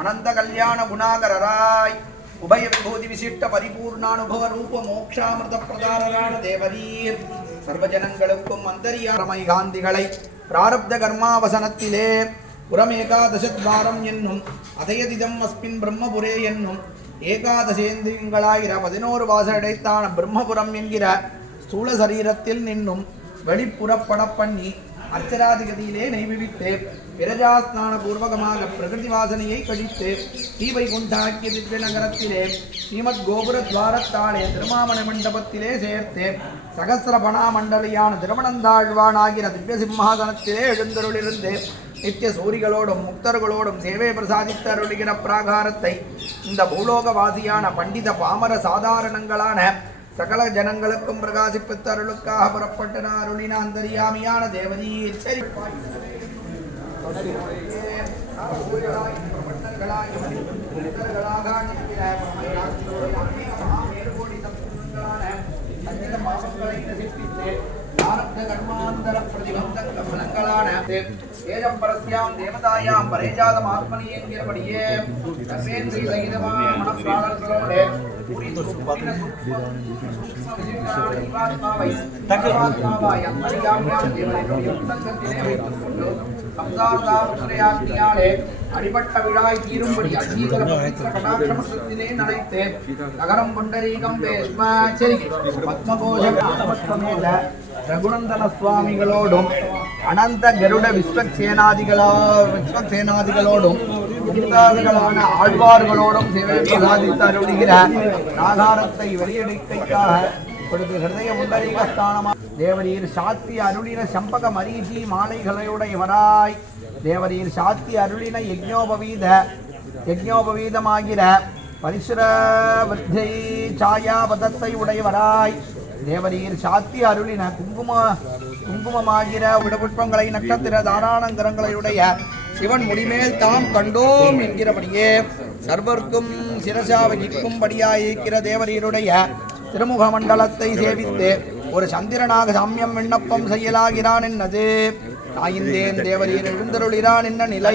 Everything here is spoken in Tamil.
அனந்த கல்யாண குணாகரராய் உபய விபூதி விசிஷ்ட பரிபூர்ணானுபவ ரூப மோக்ஷாமிருத பிரதாரரான தேவரீர் சர்வஜனங்களுக்கும் அந்தரியாரமை காந்திகளை பிராரப்த கர்மாவசனத்திலே புறமேகாதசத்வாரம் என்னும் அதயதிதம் அஸ்மின் பிரம்மபுரே என்னும் ஏகாதசேந்திரியங்களாயிர 11 வாசடைத்தான பிரம்மபுரம் என்கிற ஸ்தூல சரீரத்தில் நின்னும் வெளிப்புறப்பட பண்ணி அர்ச்சராதிகதியிலே நெய்விவித்து பிரஜாஸ்நான பூர்வகமாக பிரகிருதி வாசனையை கழித்து ஸ்ரீவைகுண்டாக்கிய திவ்ய நகரத்திலே ஸ்ரீமத் கோபுர துவாரத்தாலே திருமாமண மண்டபத்திலே சேர்த்து சகசிரபணா மண்டலியான திருவனந்தாழ்வானாகிற திவ்ய சிம்மாசனத்திலே எழுந்தருளிருந்து நித்திய சூரிகளோடும் முக்தர்களோடும் சேவை பிரசாதித்தருளுகிற பிராகாரத்தை இந்த பூலோகவாசியான பண்டித பாமர சாதாரணங்களான சகல ஜனங்களுக்கும் பிரகாசிப்பித்தருளுக்காக புறப்பட்ட அருளின அந்தரியாமியான தேவதீர் சரி ஏஜம்பரஸ்யாம் தேவதாயாம் பரேஜாதம் ஆத்மனி என்கிறபடியே கர்மேந்திரி சகிதமான மனப்பாடல்களோடு அடிபட்ட விழாய் தீரும்படி அஜீகர பவித்திர கடாட்சமத்திலே நடைத்து நகரம் பொண்டரீகம் பத்மகோஷ ரகுநந்தன சுவாமிகளோடும் அனந்த கருட விஸ்வசேனாதிகளோடும் ஆழ்வார்களோடும் சேவை பிரசாதித்து அருளுகிற நாகாரத்தை வெளியெடுக்கைக்காக கொடுத்து ஹிருதய புண்டரீகஸ்தானமாக தேவரீர் சாத்தி அருளின சம்பக மரீசி மாலைகளையுடையவராய் தேவரீர் சாத்தி அருளின யஜ்ஞோபவீதமாகிற பரிசுர விருத்தை சாயாபதத்தை உடையவராய் தேவரீர் சாத்தி அருளின குங்குமமாகிற விடபுட்பங்களை நட்சத்திர தாராணங்கரங்களையுடைய சிவன் முடிமேல் தாம் கண்டோம் என்கிறபடியே சர்வர்க்கும் சிரசாவகிக்கும்படியாயிருக்கிற தேவரீருடைய திருமுக மண்டலத்தை சேவித்து ஒரு சந்திரனாக சாமியம் விண்ணப்பம் செய்யலாகிறான் என்னது தாயிந்தேன் தேவரீர் எழுந்தருளிரான் என்ன நிலை